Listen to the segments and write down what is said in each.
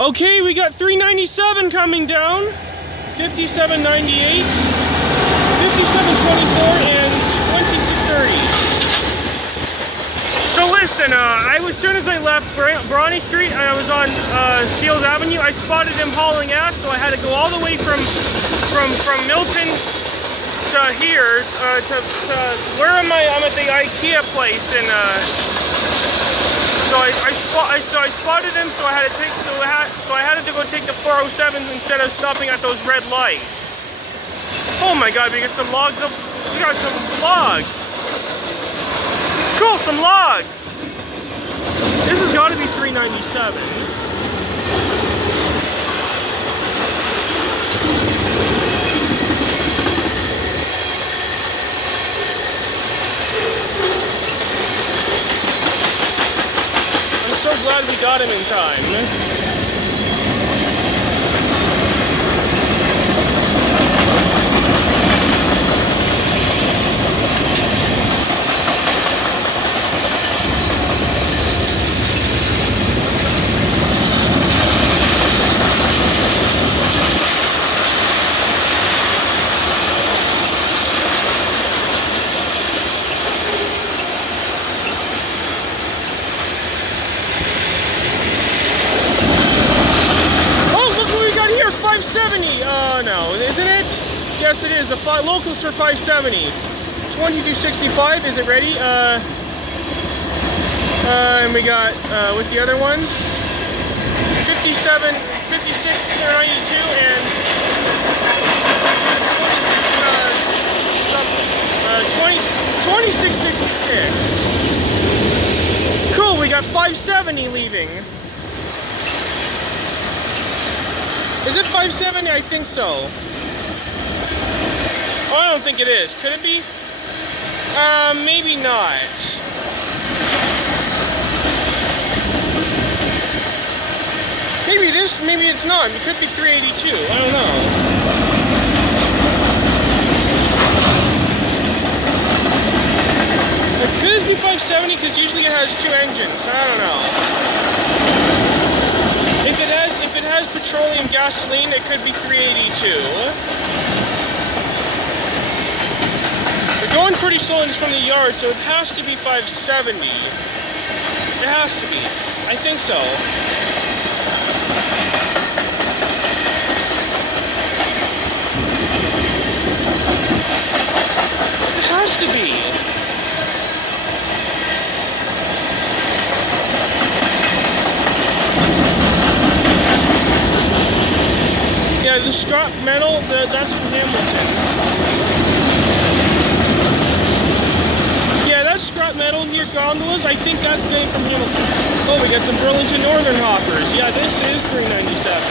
Okay, we got 397 coming down, 5798, 5724, and 2630. So listen, as soon as I left Bronte Street, I was on Steeles Avenue. I spotted him hauling ass, so I had to go all the way from Milton to here to where am I? I'm at the IKEA place, and so I spotted him. So I had to go take the 407 instead of stopping at those red lights. Oh my God, we got some logs up. We got some logs. Cool, some logs. This has got to be 397. I'm so glad we got him in time. Yes, it is. The locals for 570. 2265. Is it ready? And we got what's the other one? 57, 56, 92, and 2666. Cool. We got 570 leaving. Is it 570? I think so. Oh, I don't think it is. Could it be? Maybe not. Maybe it is, maybe it's not. It could be 382. I don't know. It could be 570 because usually it has two engines. I don't know. If it has petroleum gasoline, it could be 382. Going pretty slow just from the yard, so it has to be 570. It has to be. I think so. It has to be. Yeah, the scrap metal, that's from Hamilton. Scrap metal here, gondolas, I think that's getting from Hamilton. Oh, we got some Burlington Northern hoppers. Yeah, this is 397.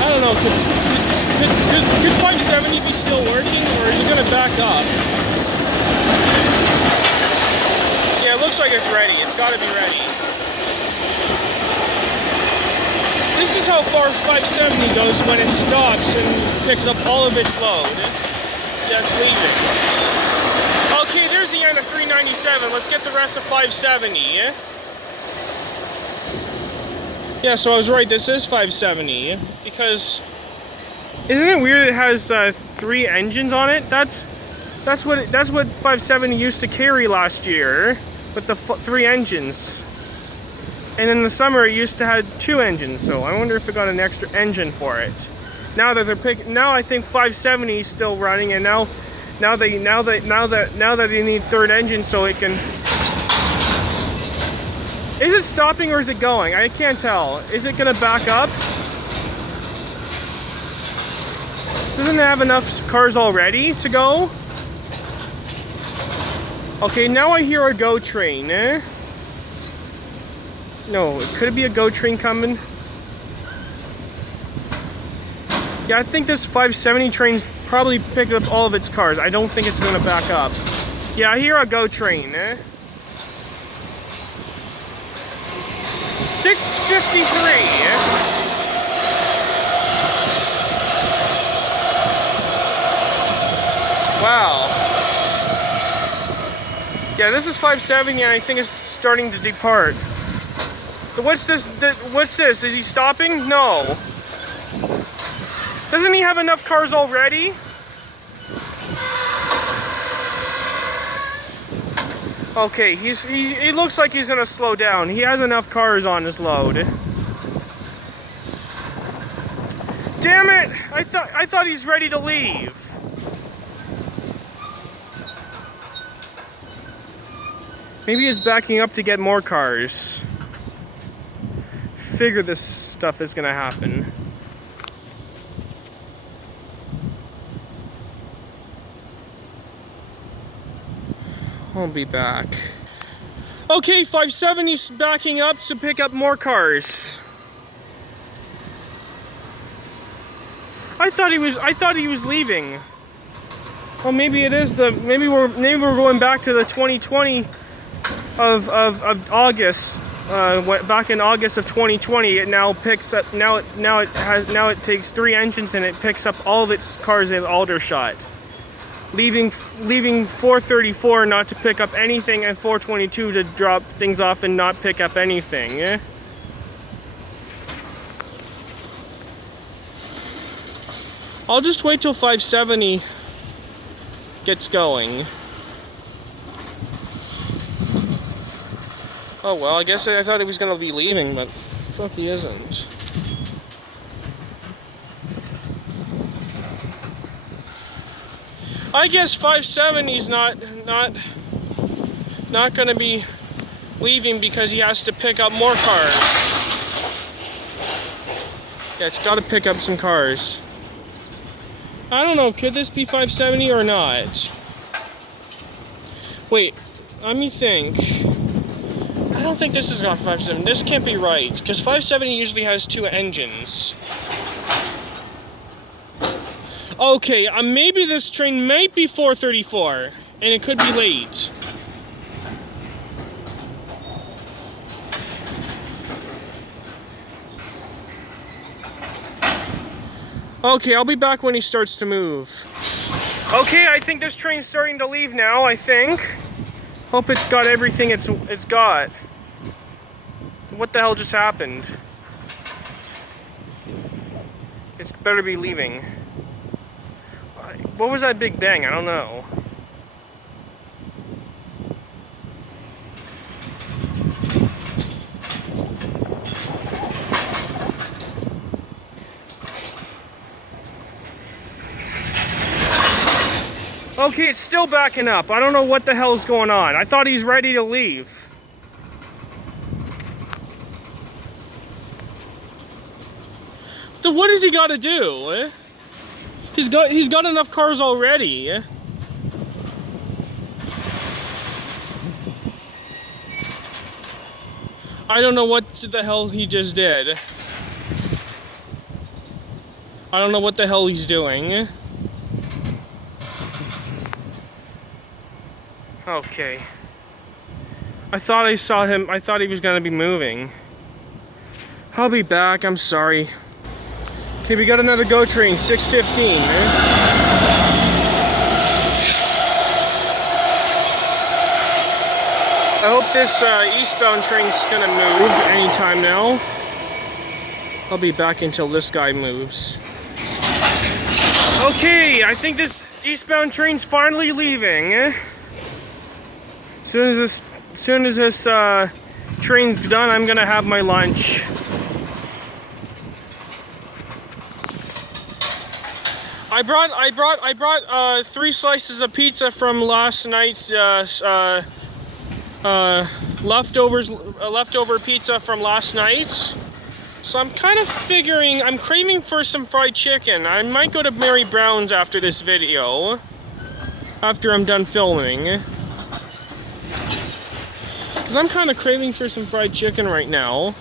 I don't know, could 570 be still working, or is it going to back up? Yeah, it looks like it's ready. It's got to be ready. This is how far 570 goes when it stops and picks up all of its load. Yeah, it's leaving. Okay, there's the end of 397. Let's get the rest of 570. Yeah, so I was right. This is 570 because isn't it weird it has 3 engines on it? That's what 570 used to carry last year, with the 3 engines. And in the summer it used to have 2 engines, so I wonder if it got an extra engine for it. Now that now I think 570 is still running, and now that they need 3rd engine so it can. Is it stopping or is it going? I can't tell. Is it gonna back up? Doesn't it have enough cars already to go? Okay, now I hear a GO train, No, could it be a GO train coming? Yeah, I think this 570 train's probably picked up all of its cars. I don't think it's gonna back up. Yeah, I hear a GO train, 6:53. Wow. Yeah, this is 570 and I think it's starting to depart. What's this? What's this? Is he stopping? No. Doesn't he have enough cars already? Okay, he looks like he's gonna slow down. He has enough cars on his load. Damn it! I thought he's ready to leave. Maybe he's backing up to get more cars. Figure this stuff is gonna happen. I'll be back. Okay, 570's backing up to pick up more cars. I thought he was leaving. Well, maybe it is maybe we're going back to the 2020 of August. Back in August of 2020, it now picks up. Now it takes 3 engines and it picks up all of its cars in Aldershot, leaving 434 not to pick up anything and 422 to drop things off and not pick up anything. I'll just wait till 570 gets going. Oh well, I guess I thought he was gonna be leaving, but fuck, he isn't. I guess 570's not gonna be leaving because he has to pick up more cars. Yeah, it's gotta pick up some cars. I don't know, could this be 570 or not? Wait, let me think. I don't think this is not 570. This can't be right, because 570 usually has 2 engines. Okay, maybe this train might be 434, and it could be late. Okay, I'll be back when he starts to move. Okay, I think this train's starting to leave now, I think. Hope it's got everything it's got. What the hell just happened? It's better be leaving. What was that big bang? I don't know. Okay, it's still backing up. I don't know what the hell's going on. I thought he's ready to leave. So what does he got to do? He's got enough cars already. I don't know what the hell he just did. I don't know what the hell he's doing. Okay. I thought I saw him. I thought he was gonna be moving. I'll be back. I'm sorry. Okay, we got another GO train, 6:15. I hope this eastbound train's gonna move anytime now. I'll be back until this guy moves. Okay, I think this eastbound train's finally leaving. As soon as this train's done, I'm gonna have my lunch. I brought 3 slices of pizza from last night's leftover pizza from last night. So I'm kind of figuring, I'm craving for some fried chicken. I might go to Mary Brown's after this video, after I'm done filming. Because I'm kind of craving for some fried chicken right now.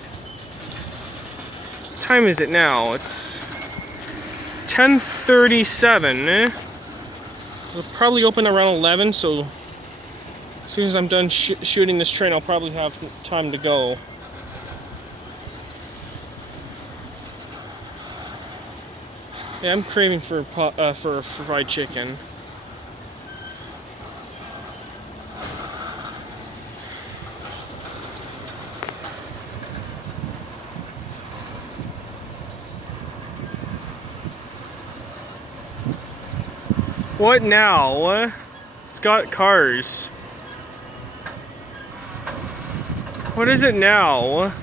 What time is it now? It's 10:37. We'll probably open around 11, so as soon as I'm done shooting this train, I'll probably have time to go. Yeah, I'm craving for fried chicken. What now? It's got cars. What is it now?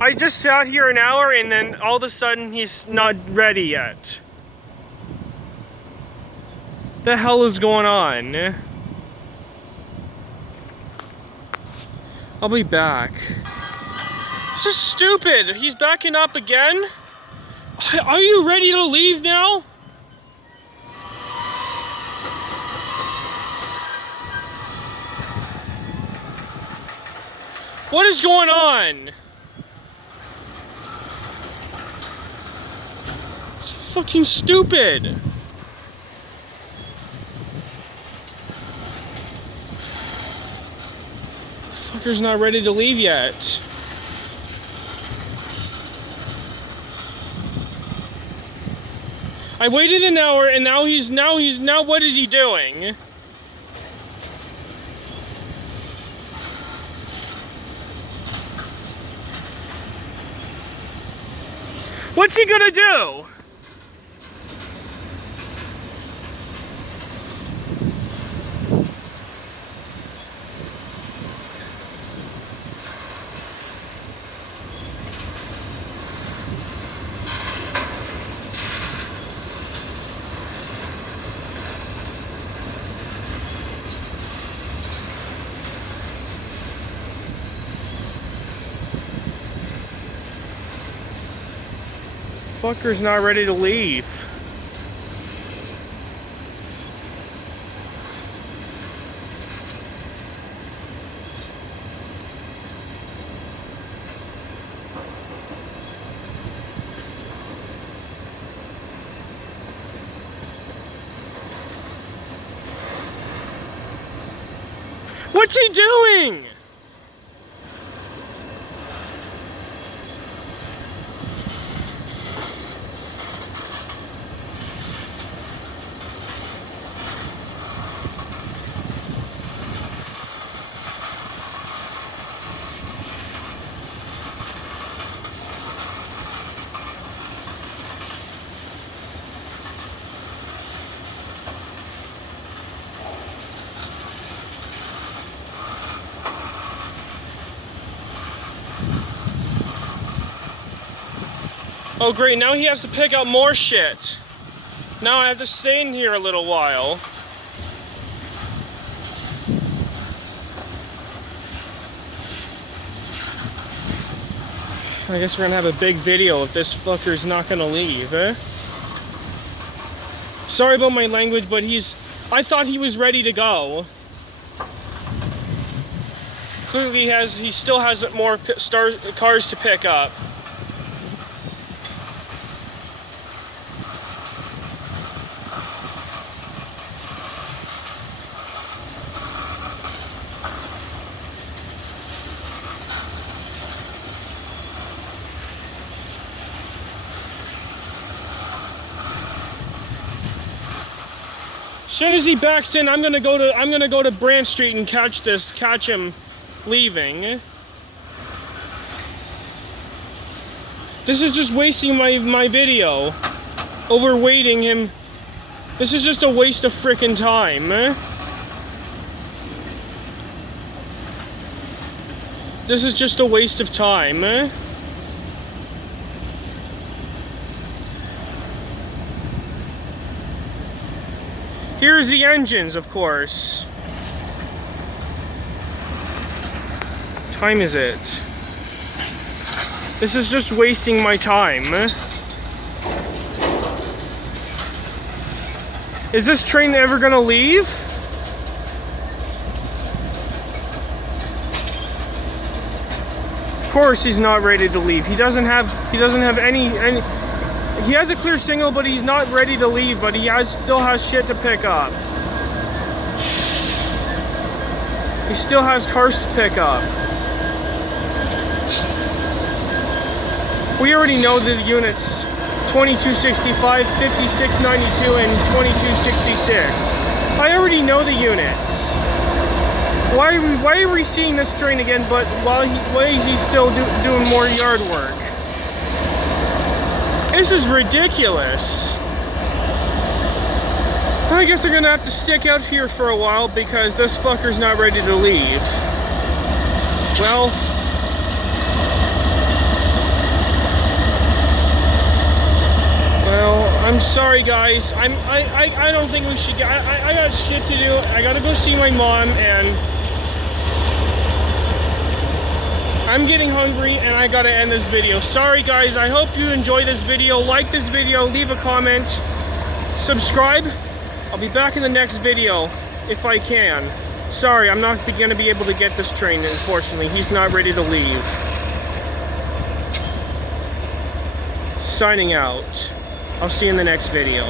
I just sat here an hour and then all of a sudden he's not ready yet. The hell is going on? I'll be back. This is stupid. He's backing up again? Are you ready to leave now? What is going on? It's fucking stupid. Fucker's not ready to leave yet. I waited an hour and now what is he doing? What's he gonna do? Fucker's not ready to leave. What's he doing? Oh great, now he has to pick up more shit. Now I have to stay in here a little while. I guess we're gonna have a big video if this fucker's not gonna leave, eh? Sorry about my language, but I thought he was ready to go. Clearly he still has more cars to pick up. As soon as he backs in, I'm gonna go to Bronte Street and catch him leaving. This is just wasting my video. Overweighting him. This is just a waste of frickin' time. This is just a waste of time. Here's the engines, of course. Time is it? This is just wasting my time. Is this train ever gonna leave? Of course he's not ready to leave. He doesn't have any he has a clear signal, but he's not ready to leave, but he still has shit to pick up. He still has cars to pick up. We already know the units 2265, 5692, and 2266. I already know the units. Why are we seeing this train again, but why is he still doing more yard work? This is ridiculous. I guess they're gonna have to stick out here for a while because this fucker's not ready to leave. Well, I'm sorry guys. I don't think we should get, I got shit to do. I gotta go see my mom, and I'm getting hungry, and I gotta end this video. Sorry guys, I hope you enjoy this video. Like this video, leave a comment, subscribe. I'll be back in the next video if I can. Sorry, I'm not gonna be able to get this train, unfortunately. He's not ready to leave. Signing out. I'll see you in the next video.